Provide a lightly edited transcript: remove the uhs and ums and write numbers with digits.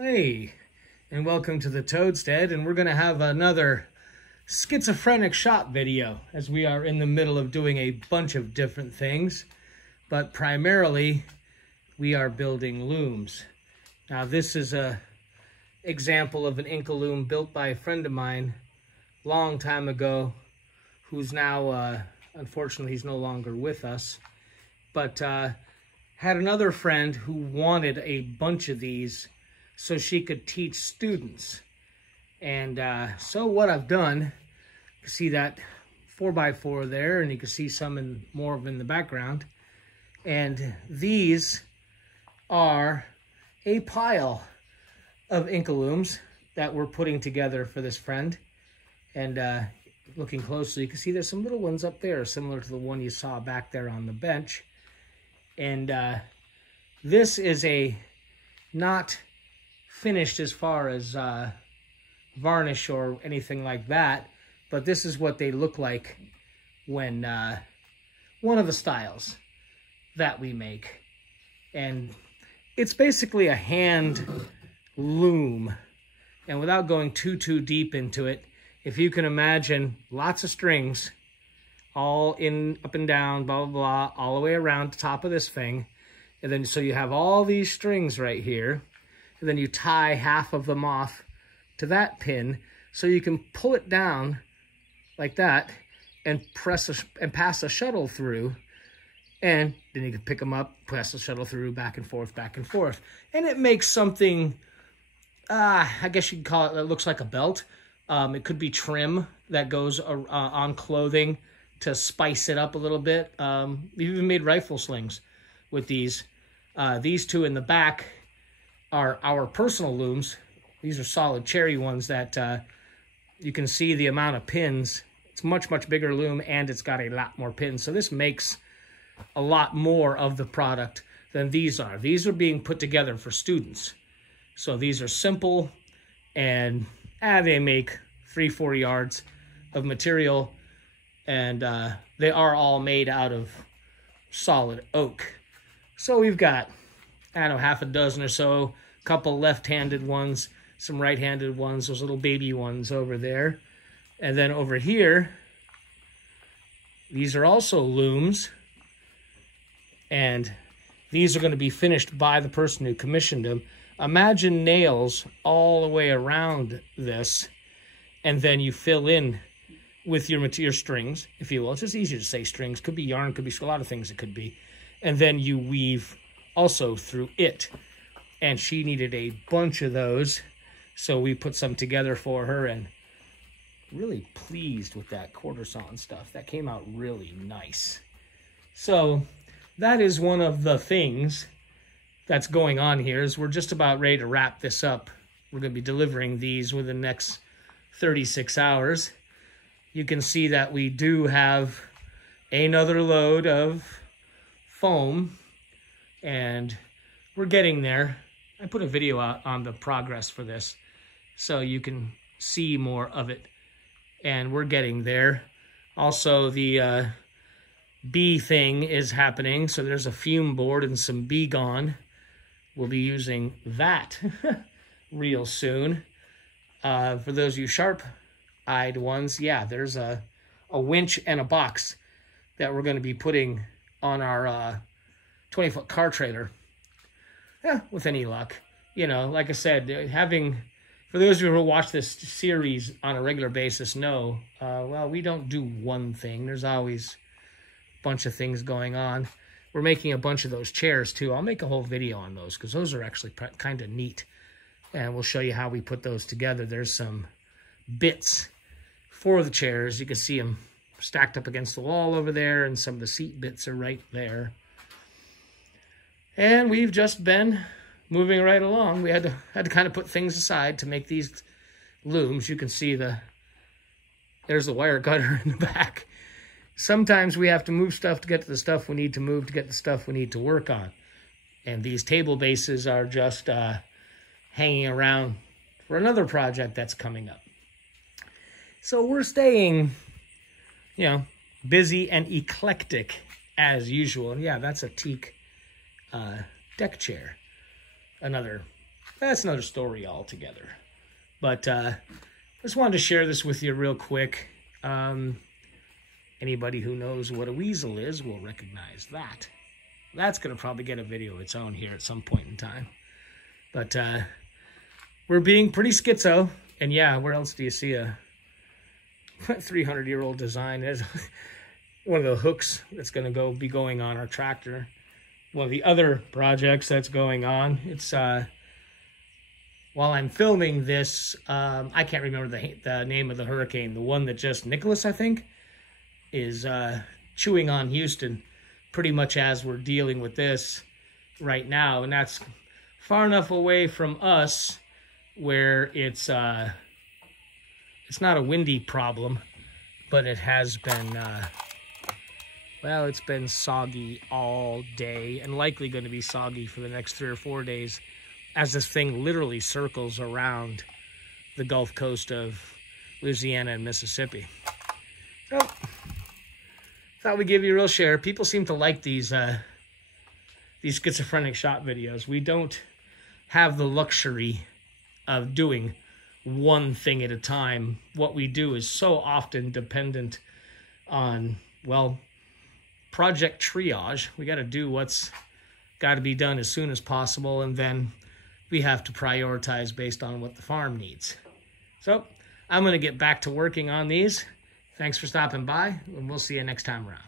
Hey, and welcome to the Toadstead, and we're going to have another schizophrenic shop video as we are in the middle of doing a bunch of different things, but primarily we are building looms. Now this is a example of an Inka loom built by a friend of mine long time ago, who's now, unfortunately he's no longer with us, but had another friend who wanted a bunch of these so she could teach students. And so what I've done, you can see that 4x4 there, and you can see some more of them in the background. And these are a pile of Inka looms that we're putting together for this friend. And looking closely, you can see there's some little ones up there, similar to the one you saw back there on the bench. And this is a not finished as far as varnish or anything like that, but this is what they look like when one of the styles that we make. And it's basically a hand loom, and without going too deep into it, if you can imagine lots of strings all in up and down, blah blah blah, all the way around the top of this thing, and then so you have all these strings right here, and then you tie half of them off to that pin so you can pull it down like that and pass a shuttle through, and then you can pick them up, pass the shuttle through, back and forth, and it makes something, I guess you could call it, that looks like a belt. It could be trim that goes on clothing to spice it up a little bit. We've even made rifle slings with these. These two in the back are our personal looms. These are solid cherry ones that you can see the amount of pins. It's much bigger loom, and it's got a lot more pins. So this makes a lot more of the product than these are. These are being put together for students. So these are simple, and they make 3-4 yards of material, and they are all made out of solid oak. So we've got, I don't know, half a dozen or so, a couple left-handed ones, some right-handed ones, those little baby ones over there. And then over here, these are also looms, and these are going to be finished by the person who commissioned them. Imagine nails all the way around this, and then you fill in with your strings, if you will. It's just easier to say strings. Could be yarn, could be a lot of things it could be. And then you weave also through it. And she needed a bunch of those, so we put some together for her, and really pleased with that quarter saw and stuff. That came out really nice. So that is one of the things that's going on here, is we're just about ready to wrap this up. We're going to be delivering these within the next 36 hours. You can see that we do have another load of foam, and we're getting there. I put a video out on the progress for this so you can see more of it, and we're getting there. Also, the bee thing is happening, so there's a fume board and some bee gone. We'll be using that real soon. For those of you sharp-eyed ones, yeah, there's a winch and a box that we're going to be putting on our 20-foot car trailer. Yeah, with any luck. You know, like I said, for those of you who watch this series on a regular basis know, well, we don't do one thing. There's always a bunch of things going on. We're making a bunch of those chairs too. I'll make a whole video on those because those are actually kind of neat. And we'll show you how we put those together. There's some bits for the chairs. You can see them stacked up against the wall over there, and some of the seat bits are right there. And we've just been moving right along. We had to kind of put things aside to make these looms. You can see there's the wire cutter in the back. Sometimes we have to move stuff to get to the stuff we need to move to get the stuff we need to work on. And these table bases are just hanging around for another project that's coming up. So we're staying, busy and eclectic as usual. And yeah, that's a teak deck chair. Another that's another story altogether. But just wanted to share this with you real quick. Anybody who knows what a weasel is will recognize that. That's going to probably get a video of its own here at some point in time. But we're being pretty schizo. And yeah, where else do you see a 300-year-old design? There's one of the hooks that's going to be going on our tractor. One of the other projects that's going on. It's while I'm filming this, I can't remember the name of the hurricane. The one that just, Nicholas, I think, is chewing on Houston pretty much as we're dealing with this right now. And that's far enough away from us where it's not a windy problem, but it has been, well, it's been soggy all day and likely going to be soggy for the next 3 or 4 days as this thing literally circles around the Gulf Coast of Louisiana and Mississippi. So, thought we'd give you a real share. People seem to like these schizophrenic shot videos. We don't have the luxury of doing one thing at a time. What we do is so often dependent on, well, project triage. We got to do what's got to be done as soon as possible, and then we have to prioritize based on what the farm needs. So I'm going to get back to working on these. Thanks for stopping by, and we'll see you next time around.